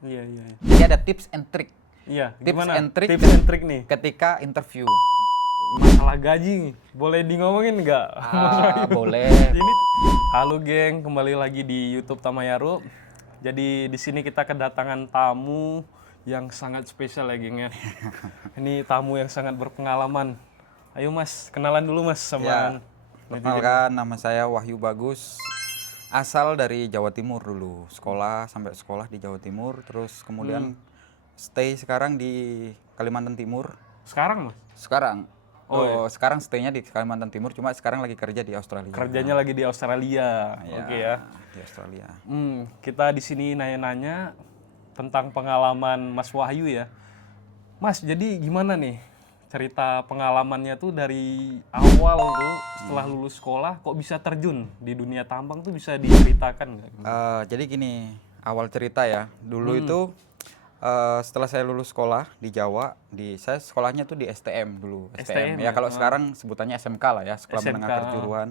Iya, iya. Jadi ada tips and trick. Iya, Tips gimana? and trick Tips and trick nih. ketika interview. Masalah gaji, boleh di ngomongin nggak? Boleh. Ini halo geng, kembali lagi di YouTube Tamayaru. Jadi di sini kita kedatangan tamu yang sangat spesial ya geng ya. Ini tamu yang sangat berpengalaman. Ayo Mas, kenalan dulu Mas sama Ya, netizen. perkenalkan nama saya Wahyu Bagus. Asal dari Jawa Timur dulu. Sampai sekolah di Jawa Timur, terus kemudian stay sekarang di Kalimantan Timur. Sekarang Mas, Sekarang Oh, sekarang stay-nya di Kalimantan Timur, cuma sekarang lagi kerja di Australia. kerjanya lagi di Australia. Oke ya. Di Australia. Kita di sini nanya-nanya tentang pengalaman Mas Wahyu ya. Mas, jadi gimana nih cerita pengalamannya tuh dari awal tuh setelah lulus sekolah kok bisa terjun di dunia tambang tuh bisa diceritakan nggak? Jadi gini, awal cerita ya. Dulu itu setelah saya lulus sekolah di Jawa, saya sekolahnya tuh di STM dulu. STM Ya ya? kalau sekarang sebutannya SMK lah ya, Sekolah SMK. Menengah Kejuruan.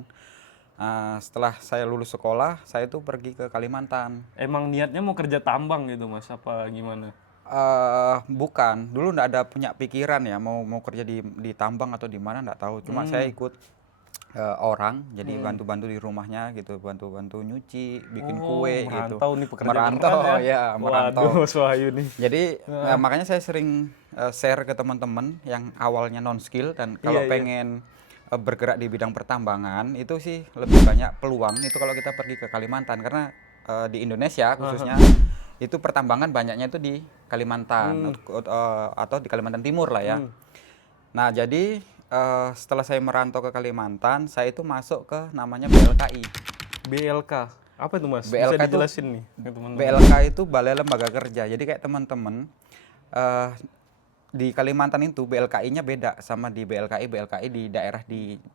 Setelah saya lulus sekolah, saya tuh pergi ke Kalimantan. Emang niatnya mau kerja tambang gitu Mas, apa gimana? Bukan, dulu nggak ada punya pikiran ya mau kerja di tambang atau di mana nggak tahu. Cuma saya ikut orang, jadi bantu-bantu di rumahnya gitu, bantu-bantu nyuci, bikin kue gitu. Merantau nih pekerjaan Merantau beneran ya, merantau. Waduh, Mas Wahyu nih. Jadi makanya saya sering share ke teman-teman yang awalnya non skill dan kalau Iya. pengen bergerak di bidang pertambangan itu sih lebih banyak peluang itu kalau kita pergi ke Kalimantan karena di Indonesia khususnya itu pertambangan banyaknya itu di Kalimantan atau di Kalimantan Timur lah ya. Nah jadi setelah saya merantau ke Kalimantan, saya itu masuk ke namanya BLKI. BLK. Apa itu Mas? BLK bisa itu- dijelasin nih ke teman-teman. BLK itu Balai Lembaga Kerja. Jadi kayak teman-teman di Kalimantan itu BLKI-nya beda sama di BLKI di daerah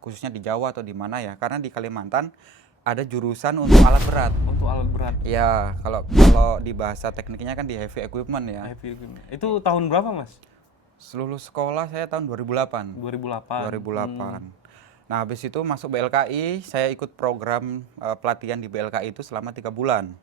khususnya di Jawa atau di mana ya. Karena di Kalimantan ada jurusan untuk alat berat. Untuk alat berat. Ya, kalau di bahasa tekniknya kan di heavy equipment ya. Heavy equipment. Itu tahun berapa Mas? Lulus sekolah saya tahun 2008. 2008. 2008. Nah, habis itu masuk BLKI, saya ikut program pelatihan di BLKI itu selama 3 bulan.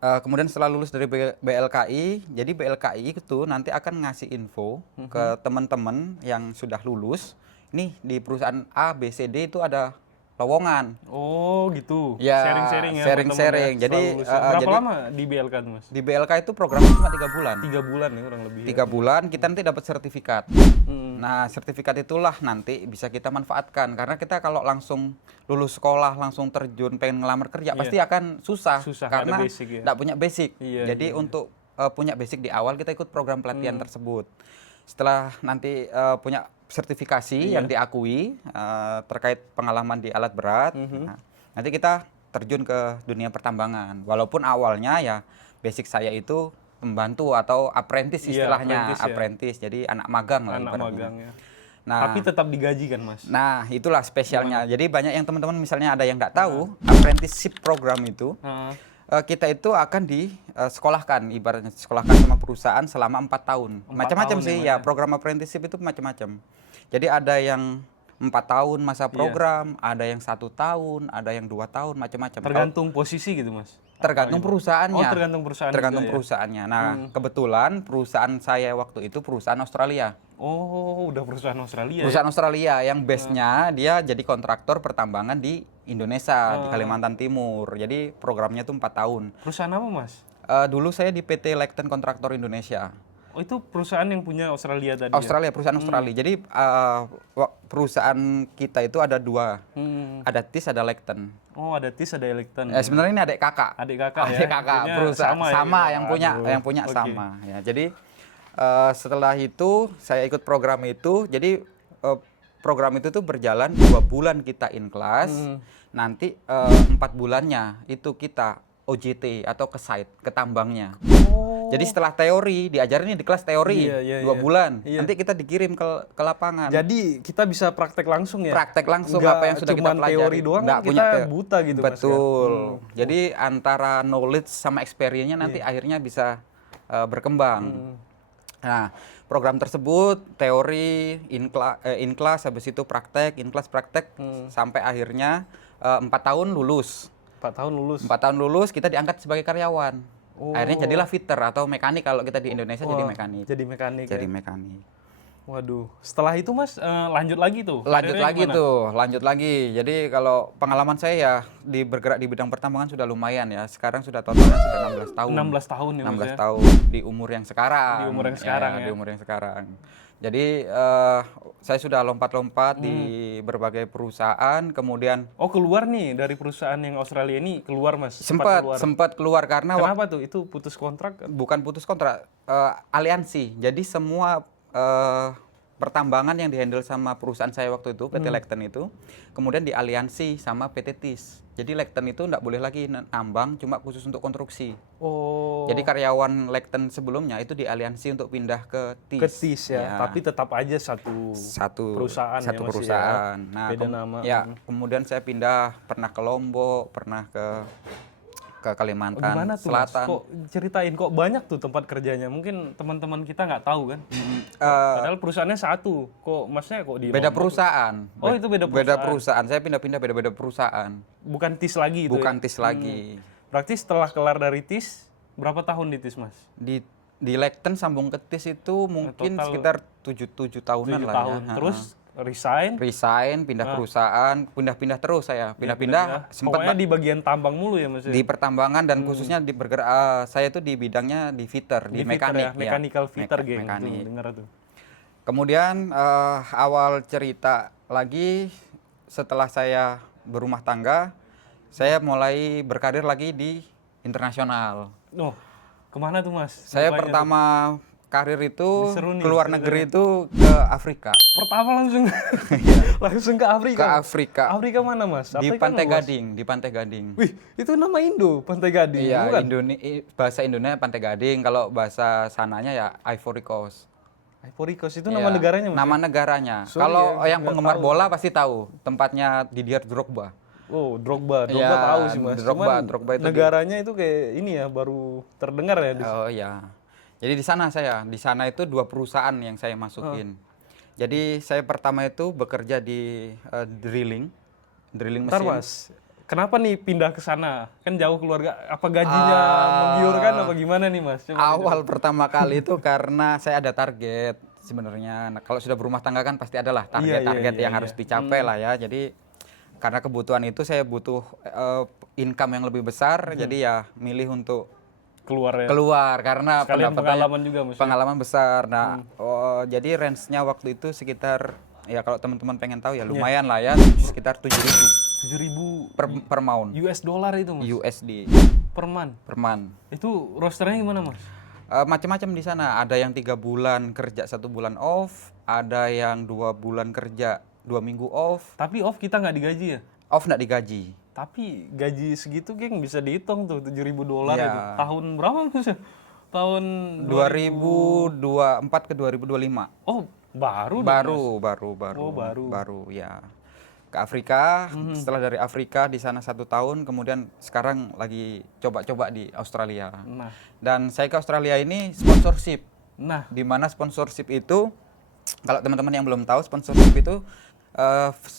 Kemudian setelah lulus dari BLKI, jadi BLKI itu nanti akan ngasih info ke teman-teman yang sudah lulus. Nih di perusahaan A, B, C, D itu ada lowongan. Oh gitu. Ya, Sharing-sharing ya. sharing-sharing. teman-teman ya, Jadi, setelah lulus ya. Berapa jadi- lama di BLK tuh Mas? Di BLK itu programnya cuma 3 bulan. 3 bulan ya kurang lebih. 3 bulan kita nanti dapat sertifikat. Nah, sertifikat itulah nanti bisa kita manfaatkan karena kita kalau langsung lulus sekolah langsung terjun pengen ngelamar kerja pasti akan susah, Susah, nggak karena ada basic ya. nggak punya basic. Iya, Jadi untuk punya basic di awal kita ikut program pelatihan tersebut. Setelah nanti punya sertifikasi yang diakui terkait pengalaman di alat berat, nah, nanti kita terjun ke dunia pertambangan. Walaupun awalnya ya basic saya itu pembantu atau apprentice Iya, istilahnya, apprentice ya. apprentice. Jadi anak magang lah Anak ibaratnya. magang ya. Nah, Tapi tetap digaji kan Mas? nah itulah spesialnya. Jadi banyak yang teman-teman misalnya ada yang nggak tahu, apprenticeship program itu Heeh. kita itu akan disekolahkan, ibaratnya sekolahkan sama perusahaan selama 4 tahun. 4 Macam-macam tahun sih ya, ya, program apprenticeship itu macam-macam. Jadi ada yang 4 tahun masa program, ada yang 1 tahun, ada yang 2 tahun, macam-macam. Tergantung posisi gitu Mas? Tergantung perusahaannya. Oh tergantung perusahaan Tergantung juga ya? perusahaannya. Nah, kebetulan perusahaan saya waktu itu perusahaan Australia. Oh udah perusahaan Australia ya? Perusahaan Australia yang base-nya dia jadi kontraktor pertambangan di Indonesia, di Kalimantan Timur. Jadi programnya tuh 4 tahun. Perusahaan apa Mas? Dulu saya di PT Lekten Kontraktor Indonesia. Oh itu perusahaan yang punya Australia tadi Australia, perusahaan Australia. Jadi perusahaan kita itu ada 2. ya? Ada TIS, ada Lekten. Oh ada TIS, ada Electon. Sebenarnya ini adik kakak. Adik kakak ya? Adik kakak, Punya perusahaan sama ya sama gitu? yang punya Aduh, yang punya oke. sama ya. Jadi setelah itu saya ikut program itu. Jadi program itu tuh berjalan 2 bulan kita in class. Nanti 4 bulannya itu kita OJT atau ke site, ke tambangnya. Jadi setelah teori diajarin nih di kelas teori Iya, 2 bulan. Iya. Nanti kita dikirim ke lapangan. Jadi kita bisa praktek langsung ya? Praktek langsung Nggak apa yang sudah kita cuman pelajari. teori doang Nggak kan punya kita buta gitu Mas, kan? Betul. Jadi antara knowledge sama experience-nya nanti akhirnya bisa berkembang. Nah, program tersebut teori in class habis itu praktek, in class praktek sampai akhirnya 4 tahun lulus. 4 tahun lulus. 4 tahun lulus kita diangkat sebagai karyawan. Oh. Akhirnya jadilah fitter atau mekanik, kalau kita di Indonesia jadi Wah, mekanik. Jadi mekanik. Jadi Ya? mekanik. Waduh. Setelah itu Mas lanjut lagi tuh. Lanjut Karirnya lagi gimana? tuh, lanjut lagi. Jadi kalau pengalaman saya ya bergerak di bidang pertambangan sudah lumayan ya. Sekarang sudah totalnya sudah 16 tahun. 16 tahun ya Mas 16 ya. tahun di umur yang sekarang. Di umur yang sekarang ya. Di umur yang sekarang. Jadi saya sudah lompat-lompat di berbagai perusahaan, kemudian Oh keluar nih dari perusahaan yang Australia ini keluar Mas? keluar. sempat keluar karena Kenapa tuh? Itu putus kontrak? bukan putus kontrak, aliansi. Jadi semua pertambangan yang dihandle sama perusahaan saya waktu itu, PT Lekten itu, kemudian dialiansi sama PT TIS. Jadi Lekten itu nggak boleh lagi nambang, cuma khusus untuk konstruksi. Oh. Jadi karyawan Lekten sebelumnya itu dialiansi untuk pindah ke TIS. Ke TIS ya. Tapi tetap aja satu perusahaan satu ya, Mas, perusahaan. ya? Nah, Beda nama. kemudian saya pindah, pernah ke Lombok, pernah ke Kalimantan Gimana tuh Mas? Selatan. Kok ceritain kok banyak tuh tempat kerjanya? Mungkin teman-teman kita nggak tahu kan? Padahal perusahaannya satu. Kok Masnya kok di Beda Lombok? perusahaan. Oh, itu beda Beda perusahaan. Saya pindah-pindah beda-beda perusahaan. Bukan TIS lagi itu Bukan ya? TIS lagi. Berarti setelah kelar dari TIS, berapa tahun di TIS Mas? Di Lekten sambung ke TIS itu mungkin Total sekitar 7 tahunan 7 lah tahun. ya. Terus resign? Resign, pindah perusahaan, pindah-pindah terus saya. Pindah-pindah sempat Pokoknya di bagian tambang mulu ya Mas? Ya? di pertambangan dan khususnya di bergerak, saya itu di bidangnya di fitter, di fitter mekanik ya? Mechanical fitter geng. mekanik. Tuh, dengar tuh. Kemudian awal cerita lagi setelah saya berumah tangga, saya mulai berkarir lagi di internasional. Oh, kemana tuh Mas? Saya Rupanya pertama karir itu Seru nih, keluar negeri itu ke Afrika. pertama langsung langsung ke Afrika. Ke Afrika. Afrika mana Mas? Di Afrika Pantai luas. Gading, di Pantai Gading. Wih, itu nama Indo, Pantai Gading. Iya, bukan? bahasa Indonesia Pantai Gading, kalau bahasa sananya ya Ivory Coast. Ivory Coast itu Iya, nama negaranya Mas? Nama negaranya. Sorry Kalau ya, yang nggak penggemar tahu. bola pasti tahu, tempatnya Didier Drogba. Oh, Drogba Iya, tahu sih Mas. Drogba itu negaranya itu kayak ini ya, baru terdengar ya. Oh iya. Jadi di sana itu 2 perusahaan yang saya masukin. Jadi saya pertama itu bekerja di drilling Bentar mesin. Mas, kenapa nih pindah ke sana? Kan jauh keluarga, apa gajinya menggiurkan apa gimana nih Mas? Coba Awal pertama kali itu karena saya ada target sebenarnya. Nah, kalau sudah berumah tangga kan pasti adalah target-target iya, yang harus dicapai lah ya. Jadi karena kebutuhan itu saya butuh income yang lebih besar, jadi ya milih untuk keluar karena Sekalian pendapatannya- pengalaman juga Mas. pengalaman besar. Nah, jadi range-nya waktu itu sekitar, ya kalau teman-teman pengen tahu ya lumayan lah ya, sekitar 7.000 7.000 per maun US dollar itu Mas, USD per month. per month. Itu rosternya gimana Mas? Macam-macam di sana. Ada yang 3 bulan kerja 1 bulan off, ada yang 2 bulan kerja 2 minggu off. Tapi off kita nggak digaji ya? Off nggak digaji. Tapi gaji segitu geng bisa dihitung tuh 7.000 dolar Iya. itu. Tahun berapa Mas? Tahun 2024 ke 2025. Oh, baru dong, Mas. Oh, baru ya. Ke Afrika, setelah dari Afrika di sana 1 tahun, kemudian sekarang lagi coba-coba di Australia. Nah, Dan saya ke Australia ini sponsorship. nah, Di mana sponsorship itu, kalau teman-teman yang belum tahu, sponsorship itu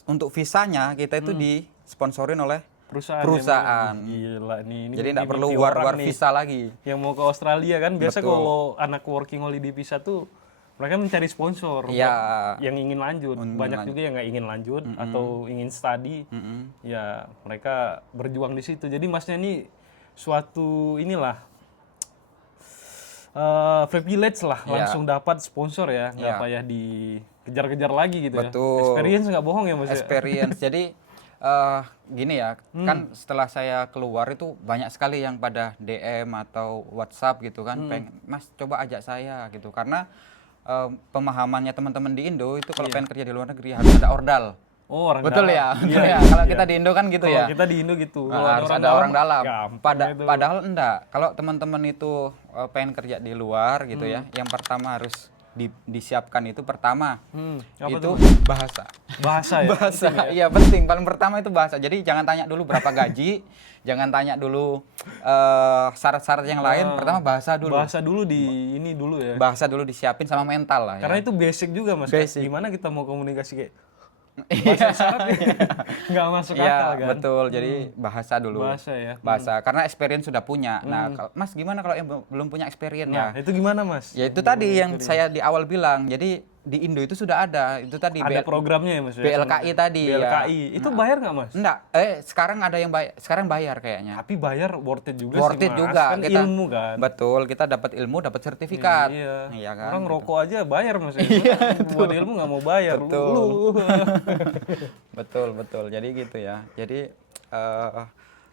untuk visanya kita itu disponsorin oleh perusahaan. Gila nih. Ini Jadi nggak perlu mimpi orang war nih visa lagi. yang mau ke Australia kan. Biasa Betul. kalau anak working holiday visa tuh mereka mencari sponsor Iya. buat yang ingin lanjut. Banyak juga yang nggak ingin lanjut atau ingin study. Ya mereka berjuang di situ. Jadi Masnya ini suatu inilah privilege lah, Iya. langsung dapat sponsor ya, nggak Iya. payah dikejar-kejar lagi gitu ya. Betul. Experience nggak bohong ya Mas ya? Experience. Jadi gini ya, kan setelah saya keluar itu banyak sekali yang pada DM atau WhatsApp gitu kan, Mas coba ajak saya gitu, karena pemahamannya teman-teman di Indo itu kalau pengen kerja di luar negeri harus ada ordal. Oh, orang Betul dalam. ya, Iya, betul ya. iya, Kalau iya. kita di Indo kan gitu Kalau ya. kita di Indo gitu. Nah, Kalau harus ada orang dalam. gampang itu. Padahal enggak. Kalau teman-teman itu pengen kerja di luar gitu ya, yang pertama harus disiapkan itu pertama apa itu tuh? bahasa. Bahasa ya. Bahasa, iya penting. Paling pertama itu bahasa. Jadi jangan tanya dulu berapa gaji, jangan tanya dulu syarat-syarat yang lain. Pertama bahasa dulu. Bahasa dulu di ini dulu ya. Bahasa dulu disiapin sama mental lah ya. Karena itu basic juga Mas. Basic. Gimana kita mau komunikasi kayak Bahasa isyarat nggak masuk Iya, akal kan? betul. Jadi bahasa dulu. Bahasa ya. Bahasa, karena experience sudah punya. Nah, Mas gimana kalau yang belum punya experience Nah, ya? itu gimana Mas? Ya itu tadi yang saya di awal bilang. Jadi di Indo itu sudah ada. Itu tadi Ada programnya ya Mas? BLKI tadi. BLKI. Ya. Itu bayar nggak Mas? Enggak, sekarang ada yang bayar. Sekarang bayar kayaknya. Tapi bayar worth it juga Worth sih it Mas. juga. Kan ilmu kan? Betul, kita dapat ilmu, dapat sertifikat. Iya kan? Orang rokok aja bayar Mas. Iya, buat ilmu nggak mau bayar. Betul. Lu. Betul. Jadi gitu ya. Jadi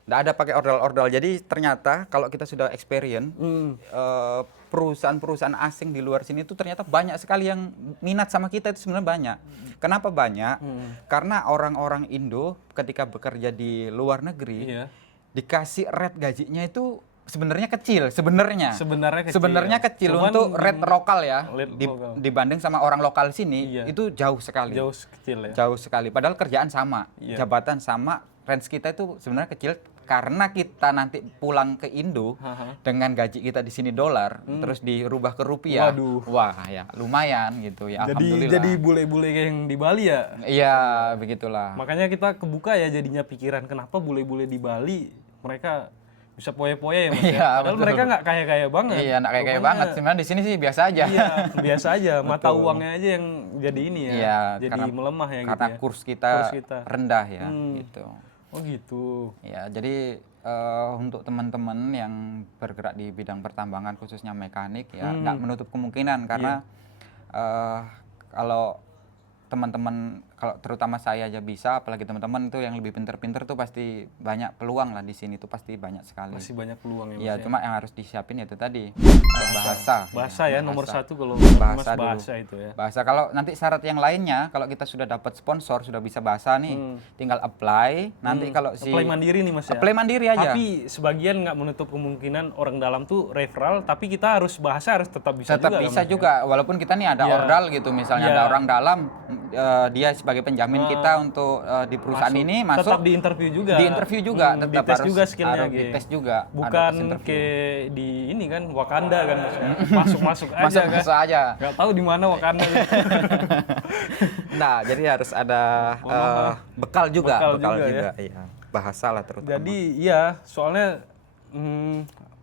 nggak ada pakai ordal-ordal. Jadi ternyata kalau kita sudah experience, perusahaan-perusahaan asing di luar sini itu ternyata banyak sekali yang minat sama kita itu sebenarnya banyak. Kenapa banyak? Karena orang-orang Indo ketika bekerja di luar negeri dikasih rate gajinya itu sebenarnya kecil. Sebenarnya kecil Cuman untuk rate lokal ya. lokal. Dibanding sama orang lokal sini itu jauh sekali. Jauh kecil ya. Jauh sekali. Padahal kerjaan sama, Iya. jabatan sama, range kita itu sebenarnya kecil karena kita nanti pulang ke Indo dengan gaji kita di sini dolar, terus dirubah ke rupiah. Waduh. Wah, ya lumayan gitu ya. Alhamdulillah. Jadi bule-bule kayak yang di Bali ya. Iya, begitulah. Makanya kita kebuka ya jadinya pikiran kenapa bule-bule di Bali mereka bisa poya-poya ya Mas. Iya, Padahal betul. mereka nggak kaya-kaya banget. Iya, enggak kayak Pokoknya- banget. Sebenarnya di sini sih biasa aja. Iya, biasa aja. Mata Betul. uangnya aja yang jadi ini ya. Iya, jadi melemah ya karena gitu ya. kurs kita rendah ya, gitu. Oh gitu. Ya, jadi untuk teman-teman yang bergerak di bidang pertambangan khususnya mekanik ya nggak menutup kemungkinan karena kalau teman-teman, kalau terutama saya aja bisa, apalagi teman-teman itu yang lebih pinter-pinter tuh pasti banyak peluang lah di sini tuh pasti banyak sekali. Masih banyak peluang ya Mas. Ya, cuma yang harus disiapin itu tadi bahasa. Bahasa ya nomor satu kalau Bahasa Mas dulu. bahasa itu ya. Bahasa, kalau nanti syarat yang lainnya, kalau kita sudah dapat sponsor, sudah bisa bahasa nih, tinggal apply. Nanti kalau si Apply mandiri nih Mas ya. apply mandiri aja. Tapi sebagian nggak menutup kemungkinan orang dalam tuh referral, tapi kita harus bahasa harus tetap bisa Tetap juga. bisa kan, Mas, ya? juga, walaupun kita nih ada ordal gitu, misalnya ada orang dalam, dia sebagai penjamin kita untuk di perusahaan ini masuk. Tetap di interview juga. Di interview juga, tetap dites harus juga skillnya. harus dites juga. Ada tes Bukan interview. kayak di ini kan Wakanda kan Mas. Masuk-masuk aja Masuk kan. masuk aja. Gak tahu di mana Wakanda. Nah, jadi harus ada bekal juga, Bekal juga, iya. Bahasa lah terutama. Jadi iya, soalnya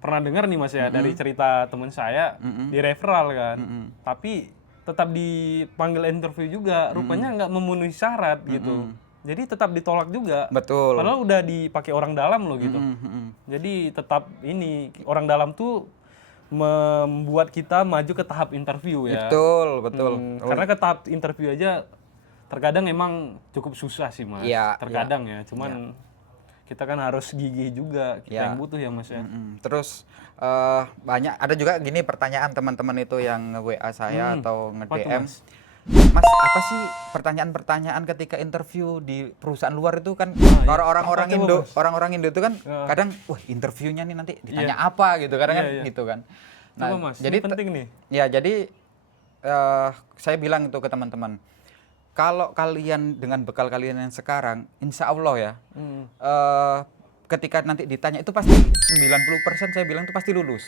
pernah dengar nih Mas ya dari cerita teman saya di referral kan. Tapi tetap dipanggil interview juga, rupanya nggak memenuhi syarat gitu. Jadi tetap ditolak juga. Betul. Padahal udah dipakai orang dalam loh gitu. Jadi tetap ini orang dalam tuh membuat kita maju ke tahap interview ya. Betul. Karena ke tahap interview aja terkadang emang cukup susah sih Mas. Iya, Terkadang ya. Cuman kita kan harus gigih juga. Kita yang butuh ya Mas ya. Terus banyak ada juga gini pertanyaan teman-teman itu yang WA saya atau nge-DM. Mas, apa sih pertanyaan-pertanyaan ketika interview di perusahaan luar itu kan orang-orang Indo, orang-orang Indo itu kan kadang wah interviewnya nih nanti ditanya apa gitu, kadang kan gitu kan. Nah, Coba Mas, jadi ini penting nih. Ya, jadi saya bilang itu ke teman-teman. Kalau kalian dengan bekal kalian yang sekarang, insya Allah ya, ketika nanti ditanya itu pasti 90% saya bilang itu pasti lulus.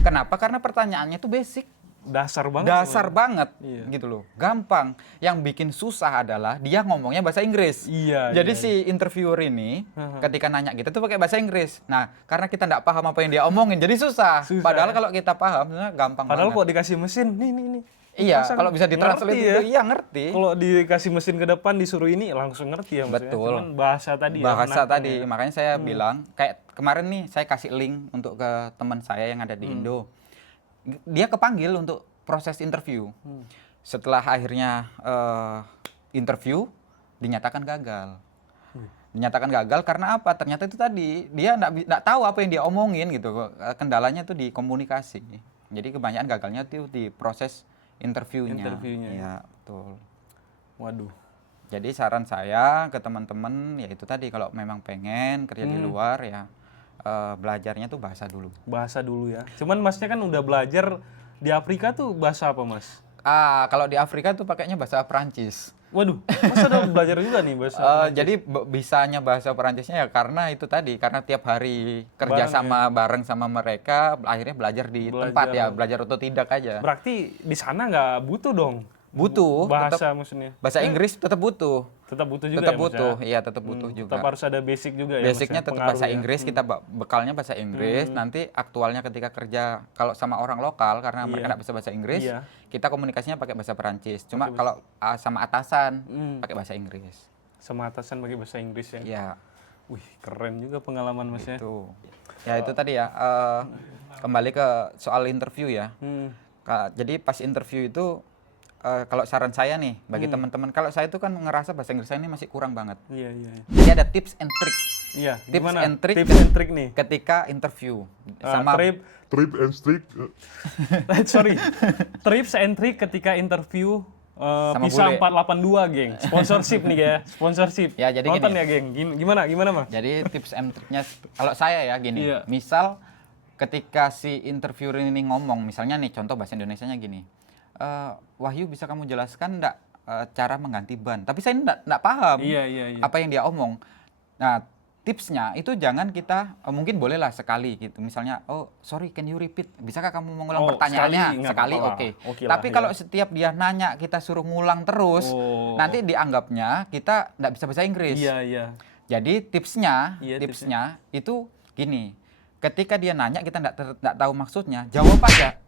Kenapa? Karena pertanyaannya itu basic. Dasar banget. Dasar banget Iya. gitu loh. Gampang. Yang bikin susah adalah dia ngomongnya bahasa Inggris. Iya. Jadi si interviewer ini ketika nanya kita tuh pakai bahasa Inggris. Nah, karena kita nggak paham apa yang dia omongin, jadi susah. Padahal kalau kita paham, sebenarnya gampang Padahal banget. kok dikasih mesin, nih. Iya, Pasang, kalau bisa ditranslate ngerti itu ya. iya ngerti. Kalau dikasih mesin ke depan disuruh ini langsung ngerti ya Mas. Betul. Cuman bahasa tadi Bahasa ya. tadi, makanya saya bilang kayak kemarin nih saya kasih link untuk ke teman saya yang ada di Indo. Dia kepanggil untuk proses interview. Setelah akhirnya interview dinyatakan gagal. Dinyatakan gagal karena apa? Ternyata itu tadi dia nggak tahu apa yang dia omongin gitu. Kendalanya tuh di komunikasi. Jadi kebanyakan gagalnya tuh di proses interviewnya. Ya, betul. Waduh. Jadi saran saya ke teman-teman ya itu tadi, kalau memang pengen kerja di luar ya belajarnya tuh bahasa dulu. Bahasa dulu ya. Cuman Masnya kan udah belajar di Afrika tuh bahasa apa Mas? Kalau di Afrika tuh pakainya bahasa Perancis. Waduh, Mas udah belajar juga nih bahasa. Jadi bisanya bahasa Perancisnya ya karena itu tadi, karena tiap hari kerja bareng sama mereka, akhirnya belajar di tempat ya, belajar otodidak aja. Berarti di sana nggak butuh dong butuh, bahasa maksudnya. bahasa Inggris tetap butuh. Tetap butuh juga Tetap ya, Mas, butuh, ya? iya tetap butuh juga. Tetap harus ada basic juga ya. Basicnya Mas, ya? tetap Pengaruh bahasa ya. Inggris, kita bekalnya bahasa Inggris. Nanti aktualnya ketika kerja kalau sama orang lokal karena mereka nggak bisa bahasa Inggris, Iya. kita komunikasinya pakai bahasa Perancis. Cuma kalau sama atasan pakai bahasa Inggris. Sama atasan pakai bahasa Inggris ya. Iya, Wih, keren juga pengalaman Mas ya. itu. Ya itu tadi ya. Kembali ke soal interview ya. Jadi pas interview itu kalau saran saya nih bagi teman-teman, kalau saya itu kan ngerasa bahasa Inggris saya ini masih kurang banget. Iya, iya. Jadi ada tips and trick Iya, Tips gimana? and trick Tips and trick nih. ketika interview Trip and stick. sorry. Tips and trick ketika interview Sama Pisa bule. 482, geng. Sponsorship nih ya, sponsorship. Ya, jadi nonton gini. ya, geng. Gimana Mas? Jadi tips and triknya kalau saya ya gini. Iya. Misal ketika si interviewer ini ngomong, misalnya nih contoh bahasa Indonesianya gini. Wahyu, bisa kamu jelaskan enggak cara mengganti ban? Tapi saya enggak paham Iya. apa yang dia omong. Nah, tipsnya itu jangan kita mungkin bolehlah sekali gitu. Misalnya, oh sorry, can you repeat? Bisakah kamu mengulang Oh, pertanyaannya? nggak Sekali, apa-apa. oke. Oke lah, Tapi ya. kalau setiap dia nanya kita suruh ngulang terus, Oh. nanti dianggapnya kita enggak bisa bahasa Inggris. Iya. Jadi tipsnya Iya, itu gini. Ketika dia nanya kita enggak tahu maksudnya, jawab aja.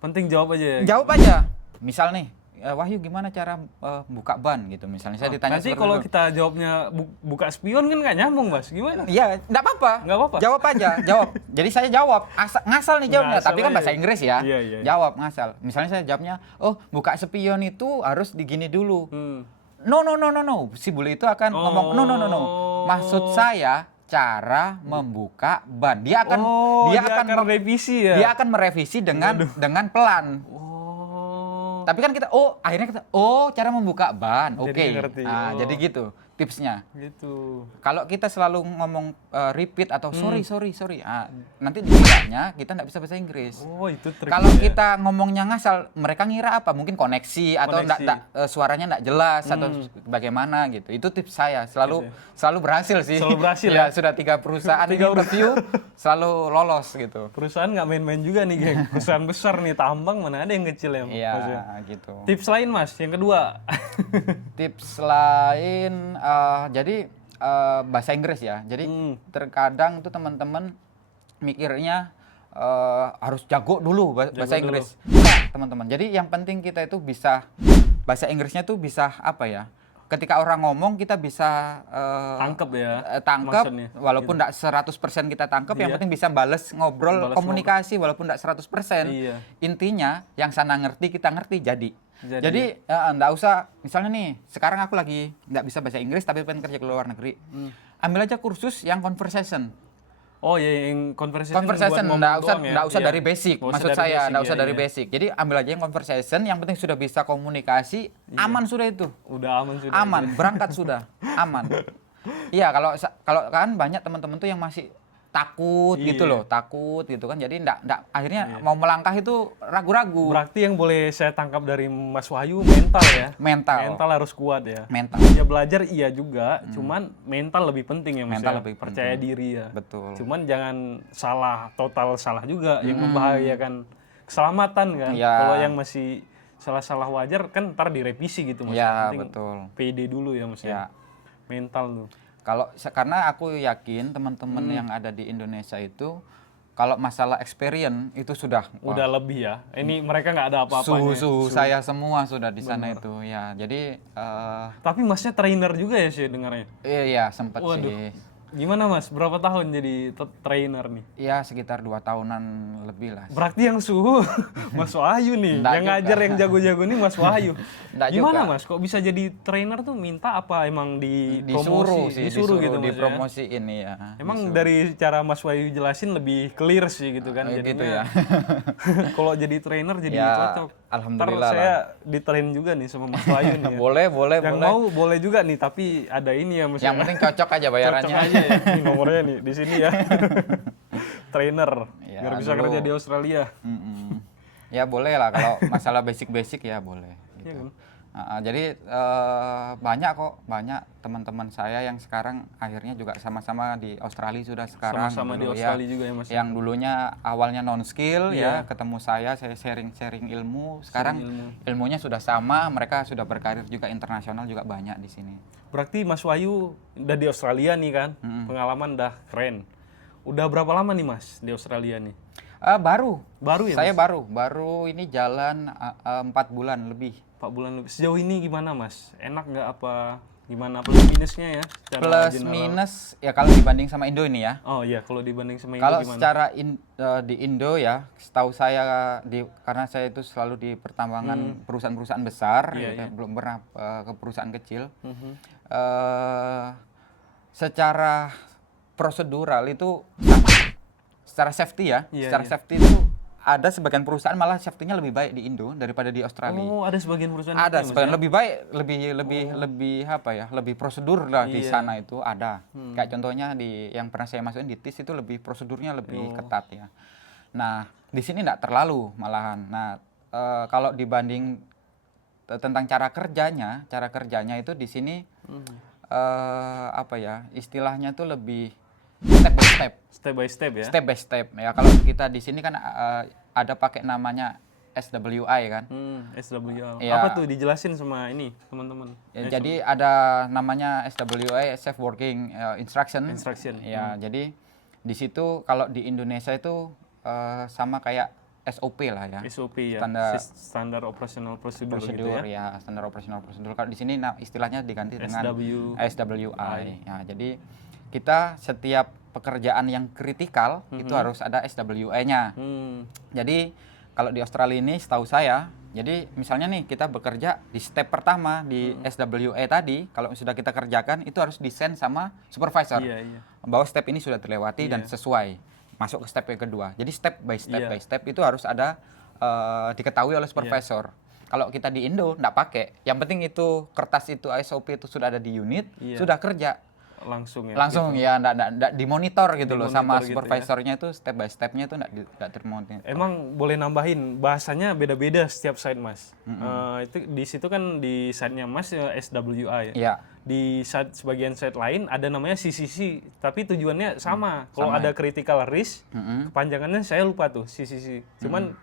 Penting jawab aja ya. Jawab aja. Misal nih, Wahyu gimana cara buka ban gitu. Misalnya saya ditanya Nanti seperti kalau itu. kita jawabnya buka spion kan nggak nyambung, Mas. Gimana? Iya, enggak apa-apa. Nggak apa-apa. Jawab aja, jawab. Jadi saya jawab, ngasal nih jawabnya, Ngasal tapi kan aja. bahasa Inggris ya. Iya. Jawab ngasal. Misalnya saya jawabnya, "Oh, buka spion itu harus digini dulu." Hmm. No. Si bule itu akan ngomong, "No. Maksud saya cara membuka ban." Dia akan dia akan revisi ya. Dia akan merevisi dengan pelan. Tapi kan akhirnya kita cara membuka ban. Jadi Oke. ngerti. Nah, jadi gitu tipsnya. Gitu. Kalau kita selalu ngomong repeat atau sorry, nanti dikiranya kita nggak bisa bahasa Inggris. Oh, itu trik. Kalau kita ngomongnya ngasal, mereka ngira apa? Mungkin koneksi atau suaranya nggak jelas atau bagaimana gitu. Itu tips saya. Selalu berhasil sih. Selalu berhasil ya. ya? Sudah 3 perusahaan interview selalu lolos gitu. Perusahaan nggak main-main juga nih, geng. Perusahaan besar nih, tambang mana ada yang kecil ya, Mas ya? Iya, gitu. Tips lain, Mas, yang kedua. Tips lain jadi bahasa Inggris ya. Jadi terkadang tuh teman-teman mikirnya harus jago dulu bahasa Inggris. Nah, teman-teman. Jadi yang penting kita itu bisa bahasa Inggrisnya tuh bisa apa ya? Ketika orang ngomong kita bisa Tangkep ya. tangkep maksudnya. walaupun enggak 100% kita tangkep, yang Iya. penting bisa bales ngobrol, Bales komunikasi walaupun enggak 100%. Iya. Intinya yang sana ngerti kita ngerti jadi enggak usah, misalnya nih sekarang aku lagi enggak bisa bahasa Inggris tapi pengen kerja ke luar negeri. Ambil aja kursus yang conversation. Oh ya, yang conversation buat Enggak ngomong doang ya? usah Iya. dari basic. Nggak usah Maksud dari saya basic, enggak usah iya, dari iya. basic. Jadi ambil aja yang conversation, yang penting sudah bisa komunikasi, aman sudah itu. Udah aman sudah. Aman, berangkat sudah, aman. Iya, kalau kan banyak teman-teman tuh yang masih takut gitu loh, takut gitu kan. Jadi enggak akhirnya mau melangkah itu ragu-ragu. Berarti yang boleh saya tangkap dari Mas Wahyu mental ya. Mental harus kuat ya. Mental. Ya belajar iya juga, cuman mental lebih penting ya, Mas. Mental ya. lebih Percaya penting. diri ya. Betul. Cuman jangan total salah juga yang membahayakan keselamatan kan. Iya. Kalau yang masih salah-salah wajar kan ntar direvisi gitu, Mas. Iya, Yang penting betul. PD dulu ya, Mas Ya. ya. Mental tuh. Karena aku yakin teman-teman yang ada di Indonesia itu kalau masalah experience itu sudah Udah lebih ya. Ini mereka nggak ada apa-apanya. suhu saya semua sudah di sana itu ya. Jadi Tapi Masnya trainer juga ya sih dengarnya. iya sempat Waduh. sih. Gimana Mas? Berapa tahun jadi trainer nih? Ya sekitar 2 tahunan lebih lah. Berarti yang suhu Mas Wahyu nih. Nggak yang juga. ngajar yang jago-jago nih Mas Wahyu. Nggak Gimana juga. Mas? Kok bisa jadi trainer tuh minta apa? Emang Disuruh gitu Mas ya? dipromosiin ya. Emang dari cara Mas Wahyu jelasin lebih clear sih gitu kan jadinya. Gitu ya. Kalau jadi trainer jadi Ya, cocok. alhamdulillah Ntar saya ditrain juga nih sama Mas Wahyu nih. Ya. boleh. Yang mau boleh juga nih, tapi ada ini ya Mas. Yang ya. penting cocok aja bayarannya. Cocok aja ya. Ini nomornya nih di sini ya. Trainer Ya, biar bisa dulu. kerja di Australia. Ya boleh lah kalau masalah basic-basic ya boleh. Gitu. Iya kan? Jadi banyak teman-teman saya yang sekarang akhirnya juga sama-sama di Australia sudah sekarang. Sama-sama di dulu Australia juga ya Mas. Yang dulunya awalnya non skill Iya. ya, ketemu saya sharing ilmu. Sekarang ilmu. ilmunya sudah sama, mereka sudah berkarir juga internasional juga banyak di sini. Berarti Mas Wahyu udah di Australia nih kan, pengalaman udah keren. Udah berapa lama nih Mas di Australia nih? Baru ya saya Mas? baru ini jalan 4 bulan lebih. 4 bulan lebih. Sejauh ini gimana Mas? Enak nggak apa gimana plus minusnya ya? Secara Plus general? minus ya kalau dibanding sama Indo ini ya. Oh iya, kalau dibanding sama Indo Kalau gimana? secara di Indo ya, setahu saya karena saya itu selalu di pertambangan perusahaan-perusahaan besar, Iya, belum pernah ke perusahaan kecil. Mhm. Secara prosedural itu sama. Secara safety ya, Iya, secara iya. safety itu ada sebagian perusahaan malah safety-nya lebih baik di Indo daripada di Australia. Oh, ada sebagian perusahaan Ada gitu ya, Mas, sebagian ya? lebih baik, lebih apa ya, lebih prosedur lah di Iya. sana itu ada. Kayak contohnya yang pernah saya masukin di TIS itu lebih prosedurnya lebih ketat ya. Nah di sini tidak terlalu malahan. Nah kalau dibanding tentang cara kerjanya itu di sini apa ya, istilahnya tuh lebih step by step. Step by step ya? Step by step ya. Kalau kita di sini kan ada pakai namanya SWI kan. SWA. Iya. Apa tuh dijelasin sama ini teman-teman? Ya, jadi ada namanya SWI, Safe Working Instruction. Instruction. Ya, jadi di situ kalau di Indonesia itu sama kayak SOP lah ya. SOP ya. Standar- Standar operational prosedur gitu Prosedur ya. ya, standar operasional prosedur. Kalau di sini istilahnya diganti dengan SWI. Ya, jadi kita setiap pekerjaan yang kritikal itu harus ada SWI-nya. Jadi kalau di Australia ini setahu saya, jadi misalnya nih kita bekerja di step pertama di SWI tadi, kalau sudah kita kerjakan itu harus di-send sama supervisor. Iya, iya. Bahwa step ini sudah terlewati dan sesuai. Masuk ke step yang kedua. Jadi step by step itu harus ada diketahui oleh supervisor. Kalau kita di Indo nggak pakai, yang penting itu kertas itu SOP itu sudah ada di unit, sudah kerja. Langsung ya. Langsung ya nggak dimonitor gitu loh sama Dimonitor gitu ya. supervisornya itu step by stepnya itu nggak termonitor. Emang boleh nambahin bahasanya beda-beda setiap site Mas. Itu di situ kan di site-nya Mas SWA ya. Iya. Di site sebagian site lain ada namanya CCC, tapi tujuannya sama. Kalau ada critical risk, kepanjangannya saya lupa tuh CCC. Cuman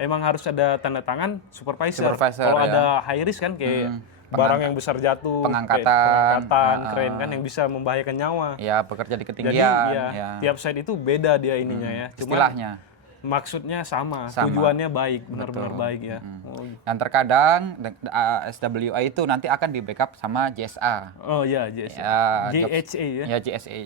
emang harus ada tanda tangan supervisor. Kalau ya. ada high risk kan kayak barang yang besar jatuh, kayak Pengangkatan, keren kan yang bisa membahayakan nyawa. Ya bekerja di ketinggian. Jadi ya, ya. tiap site itu beda dia ininya ya. Cuman Istilahnya. maksudnya sama, Sama. tujuannya baik, benar-benar baik ya. Dan terkadang SWI itu nanti akan di backup sama JSA. Oh ya, JSA. Ya, JHA ya. Ya JSA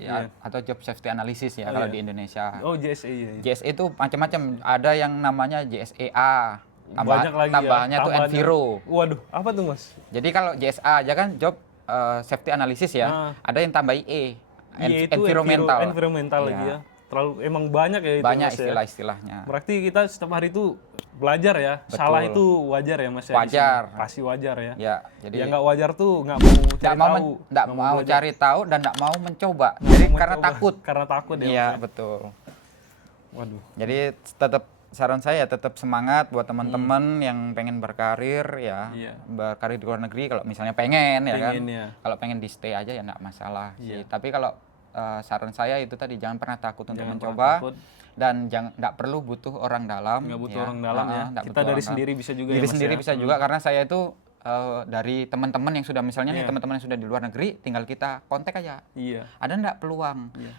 atau Job Safety Analysis ya kalau di Indonesia. Oh JSA ya. JSA itu macam-macam. Ada yang namanya JSA. Banyak lagi Tambahannya ya. tuh Enviro. Waduh, apa tuh Mas? Jadi kalau JSA aja kan Job Safety Analysis ya. Ada yang tambah IE. Iya itu environmental lagi ya. Terlalu emang banyak ya itu Banyak Mas, istilah-istilahnya. Berarti kita setiap hari itu belajar ya. Betul. Salah itu wajar ya Mas ya. di Wajar. sini? Pasti wajar ya. Ya, jadi Yang nggak wajar tuh nggak mau cari tahu. nggak mau belajar. cari tahu dan nggak mau mencoba. Nggak Jadi mau karena mencoba. takut. Karena takut ya. Iya, Mas, ya? betul. Waduh. Jadi tetap saran saya tetap semangat buat teman-teman yang pengen berkarir ya. Iya. Berkarir di luar negeri kalau misalnya pengen ya kan. Pengen, ya. Kalau pengen di stay aja ya nggak masalah Iya. sih. Tapi kalau saran saya itu tadi jangan pernah takut untuk Jangan mencoba pernah takut. dan nggak perlu butuh orang dalam. Nggak butuh orang dalam ya. nggak Kita butuh dari orang dalam. sendiri bisa juga ya Diri Mas sendiri ya. bisa juga karena saya itu dari teman-teman yang sudah misalnya nih Iya. teman-teman yang sudah di luar negeri tinggal kita kontak aja. Iya. Ada nggak peluang? Iya.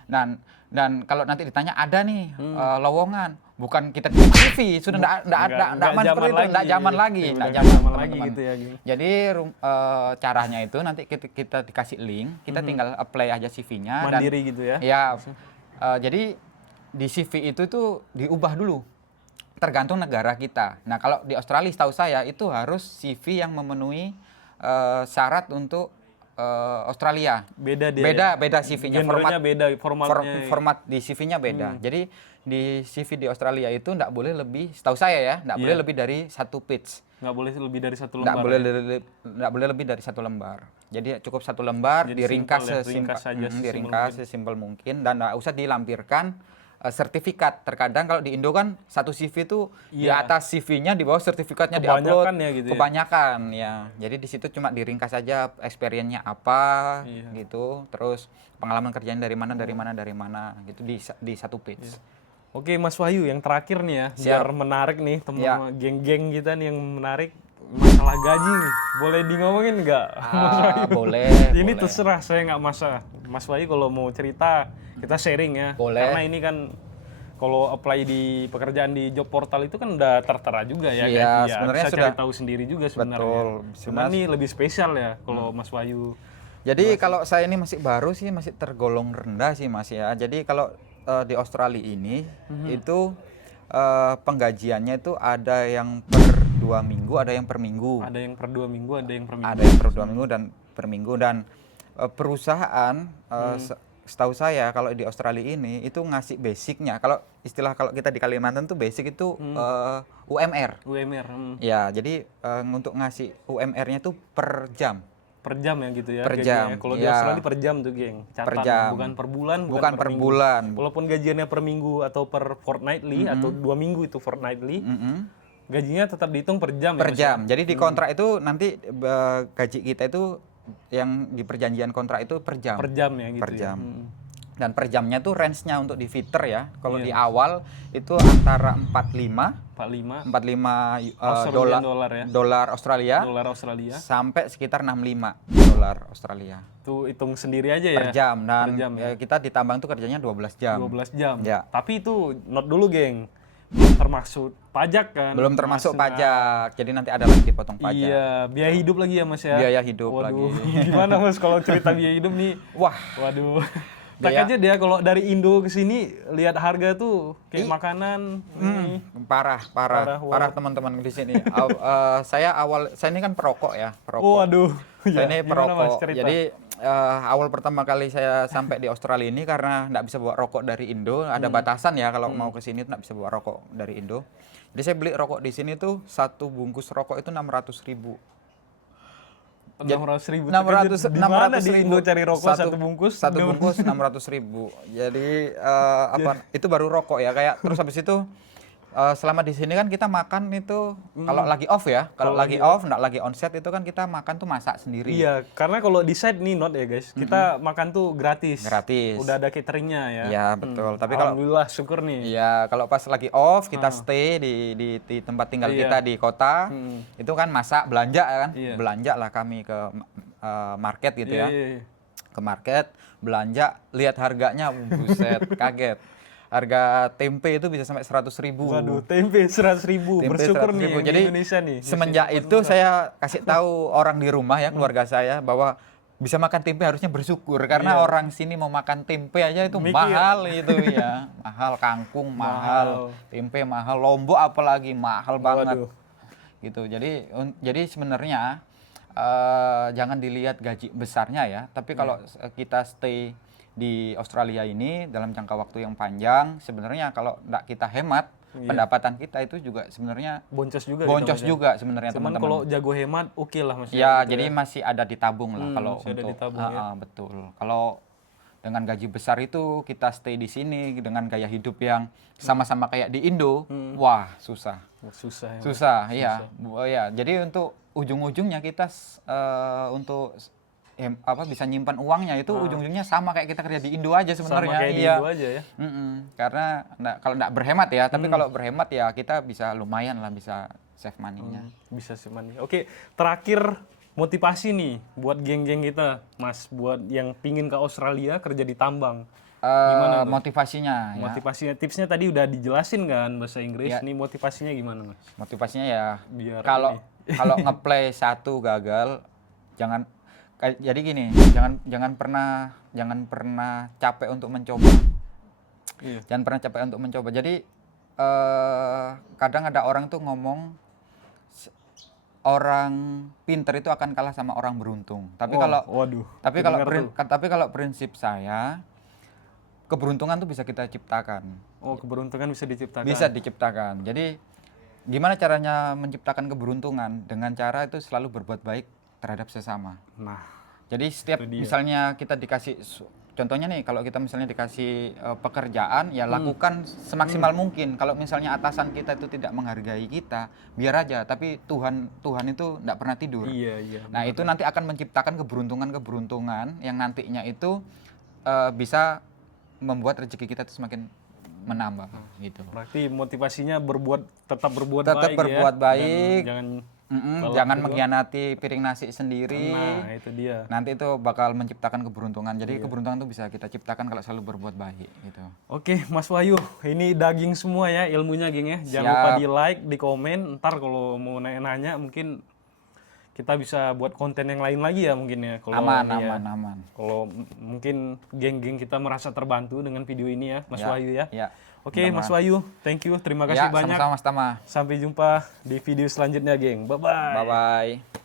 Dan kalau nanti ditanya ada nih lowongan, bukan kita di CV sudah nggak aman seperti itu, nggak zaman lagi, Ya, nggak udah zaman lagi teman-teman. gitu ya. Gini. Jadi caranya itu nanti kita dikasih link, kita tinggal apply aja CV-nya Mandiri gitu ya. Ya, jadi di CV itu tuh diubah dulu. Tergantung negara kita. Nah, kalau di Australia setahu saya itu harus CV yang memenuhi syarat untuk Australia. Beda dia. Beda CV-nya. Genrenya beda, formatnya. Format di CV-nya beda. Jadi di CV di Australia itu nggak boleh lebih, setahu saya ya, nggak boleh lebih dari 1 page. Nggak boleh lebih dari satu Nggak lembar. boleh ya? nggak boleh lebih dari 1 lembar. Jadi cukup 1 lembar, Jadi diringkas simpel ya, ringkas saja, diringkas sesimpel mungkin dan nggak usah dilampirkan sertifikat. Terkadang kalau di Indo kan satu CV itu di Iya. atas CV-nya, di bawah sertifikatnya Kebanyakan diupload. ya gitu ya. Kebanyakan ya. Jadi di situ cuma diringkas aja experience-nya apa Iya. gitu. Terus pengalaman kerjanya dari mana gitu di satu page. Iya. Oke Mas Wahyu, yang terakhir nih ya, Siap. biar menarik nih teman Ya. geng-geng kita nih yang menarik, masalah gaji nih. Boleh di ngomongin nggak? Boleh. Ini boleh. terserah, saya nggak masalah. Mas Wahyu kalau mau cerita, kita sharing ya. Boleh. Karena ini kan kalau apply di pekerjaan di job portal itu kan udah tertera juga ya. Iya, gaji ya. sebenarnya Bisa sudah. cari tahu sendiri juga sebenarnya. Betul. Cuman ini lebih spesial ya kalau Mas Wahyu. Jadi kalau saya ini masih baru sih, masih tergolong rendah sih Mas ya. Jadi kalau di Australia ini itu penggajiannya itu ada yang per 2 minggu, ada yang per minggu. Ada yang per 2 minggu, ada yang per minggu. Ada yang per 2 minggu dan per minggu. Dan perusahaan setahu saya kalau di Australia ini itu ngasih basicnya. Kalau kita di Kalimantan tuh basic itu UMR. UMR. Ya, jadi untuk ngasih UMR-nya tuh per jam. Per jam ya gitu ya. Per gajinya. jam, Kalau di ya. Australia per jam tuh, geng. Catat, Per jam. bukan per bulan, Bukan per minggu. bulan. Walaupun gajiannya per minggu atau per fortnightly atau 2 minggu itu fortnightly, gajinya tetap dihitung per jam Per ya. Mas, ya? jam. Jadi di kontrak itu nanti gaji kita itu yang di perjanjian kontrak itu per jam. Per jam ya gitu. Per ya. jam. Dan per jamnya tuh range-nya untuk di fitter ya. Kalau di awal itu antara 45 dolar dolar ya. dolar Australia Dolar Australia. sampai sekitar 65 dolar Australia Tuh hitung sendiri aja ya. per jam. Dan Per jam, ya. kita ditambang tuh kerjanya 12 jam. 12 jam. Ya. Tapi itu not dulu, geng. Belum termasuk pajak kan. Belum termasuk Mas, pajak. Jadi nanti ada lagi dipotong pajak. Iya, biaya hidup lagi ya Mas ya. Biaya hidup Waduh, lagi. gimana Mas kalau cerita biaya hidup nih? Wah, Waduh. Tak Biaya- aja dia kalau dari Indo ke sini lihat harga tuh kayak makanan. parah Parah, wow. teman-teman di sini. Saya ini kan perokok ya, perokok. Waduh. Saya ini Gimana, Mas, perokok. cerita? Jadi awal pertama kali saya sampai di Australia ini karena nggak bisa bawa rokok dari Indo, ada batasan ya kalau mau ke sini nggak bisa bawa rokok dari Indo. Jadi saya beli rokok di sini tuh satu bungkus rokok itu 600.000. 600.000. 600 Di mana di Indo cari rokok satu bungkus? Satu bungkus 600.000. Jadi itu baru rokok ya, kayak terus habis itu selama di sini kan kita makan itu kalau lagi off ya, kalau lagi off nggak lagi onset itu kan kita makan tuh masak sendiri. Iya, karena kalau di site nih not ya guys, kita makan tuh gratis. Gratis. Udah ada cateringnya ya. Iya, betul. Tapi kalau Alhamdulillah syukur nih. iya, kalau pas lagi off kita stay di tempat tinggal Iya. kita di kota, itu kan masak belanja kan, Iya. belanja lah kami ke market gitu Iya, ya, iya, iya. ke market belanja, lihat harganya, buset, kaget. Harga tempe itu bisa sampai 100.000. Waduh, tempe 100.000. Tempe Bersyukur 100.000. nih yang di Jadi Indonesia nih. semenjak itu saya kasih tahu orang di rumah ya, keluarga saya bahwa bisa makan tempe harusnya bersyukur karena orang sini mau makan tempe aja itu Mikir. mahal itu ya. Mahal kangkung, mahal, tempe mahal, lombok apalagi mahal banget. Waduh. Gitu. Jadi sebenarnya jangan dilihat gaji besarnya ya, tapi kalau kita stay di Australia ini dalam jangka waktu yang panjang, sebenarnya kalau nggak kita hemat, pendapatan kita itu juga sebenarnya Boncos juga. boncos gitu, Mas, ya. juga sebenarnya Cuman teman-teman. kalau jago hemat oke lah Mas. Ya, gitu jadi masih ada ditabung lah kalau masih ada untuk ditabung, ya. betul. Kalau dengan gaji besar itu kita stay di sini dengan gaya hidup yang sama-sama kayak di Indo, wah susah. Wah, susah ya. Susah, iya. Ya, jadi untuk ujung-ujungnya kita untuk bisa nyimpan uangnya itu ujung-ujungnya sama kayak kita kerja di Indo aja sebenarnya. Sama kayak di Iya. Indo aja ya. Karena kalau nggak berhemat ya, tapi kalau berhemat ya kita bisa lumayan lah bisa save money-nya. Bisa sih man. Oke, terakhir motivasi nih buat geng-geng kita, Mas, buat yang pingin ke Australia kerja di tambang. Gimana tuh? Motivasinya ya. Motivasinya, tipsnya tadi udah dijelasin kan bahasa Inggris. Ya. Nih motivasinya gimana, Mas? Motivasinya ya Biar kalau ngeplay satu gagal jadi gini, jangan pernah capek untuk mencoba. Iya. Jangan pernah capek untuk mencoba. Jadi kadang ada orang tuh ngomong orang pinter itu akan kalah sama orang beruntung. Tapi waduh. tapi kalau prinsip saya, keberuntungan tuh bisa kita ciptakan. Oh, keberuntungan bisa diciptakan. Bisa diciptakan. Jadi gimana caranya menciptakan keberuntungan? Dengan cara itu selalu berbuat baik terhadap sesama. Nah, Jadi setiap misalnya kita dikasih contohnya nih kalau kita misalnya dikasih pekerjaan ya lakukan semaksimal mungkin. Kalau misalnya atasan kita itu tidak menghargai kita, biar aja. Tapi Tuhan itu tidak pernah tidur. Iya, iya. Nah itu nanti akan menciptakan keberuntungan-keberuntungan yang nantinya itu bisa membuat rezeki kita itu semakin menambah gitu. Berarti motivasinya tetap berbuat Tetap baik berbuat ya. baik. Jangan Jangan mengkhianati piring nasi sendiri. Nah, itu dia. Nanti itu bakal menciptakan keberuntungan. Jadi keberuntungan itu bisa kita ciptakan kalau selalu berbuat baik gitu. Oke, Mas Wahyu, ini daging semua ya ilmunya, geng ya. Jangan lupa di like, di komen. Ntar kalau mau nanya-nanya mungkin kita bisa buat konten yang lain lagi ya mungkin ya. Kalau Aman. Kalau mungkin geng-geng kita merasa terbantu dengan video ini ya, Mas Wahyu ya. Ya. Oke, Mas Wahyu, thank you, terima kasih banyak. Sama-sama. Sampai jumpa di video selanjutnya, geng. Bye-bye. Bye-bye.